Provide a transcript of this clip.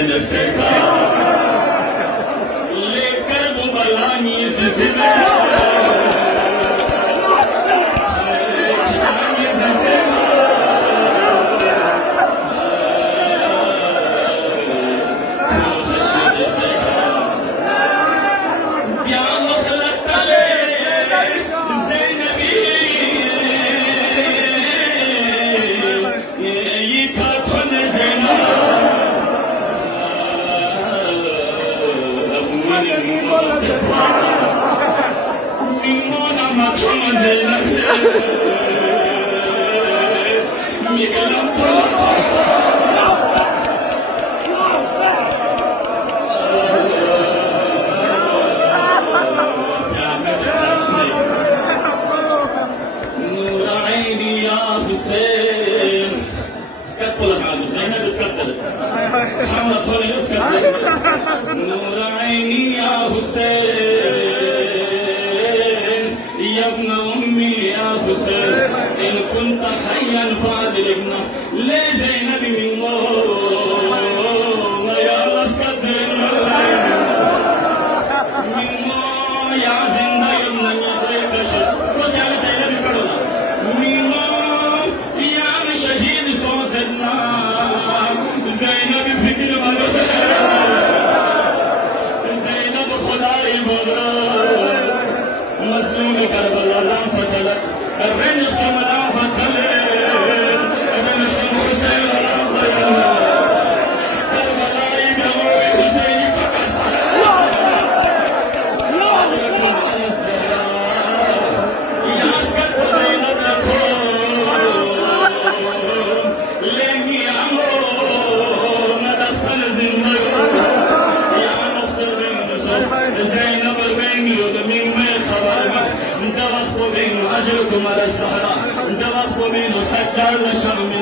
حسن السلطان لكرب بلاني زلزال نور عيني يا حسين يا ابن امي يا حسين ان كنت حيا فادركنا لزينب من مو يا الله اسكت زينب من مو يا زنده يا ابن يدرك شس بس يا زينب كرونا من مو يا شهيد سوسدنا زينب فكر مالوسه مظلوم كربلاء لا فصلت الرين السم لا فصلت ابن السم حسين لا ضيع كربلاء يدوي حسين فقط يا اسكت زينب لكم لاني امر ندسن زندر يا نفسر زينب انتبهوا من أجلكم على الصحراء انتبهوا من سجل الشرم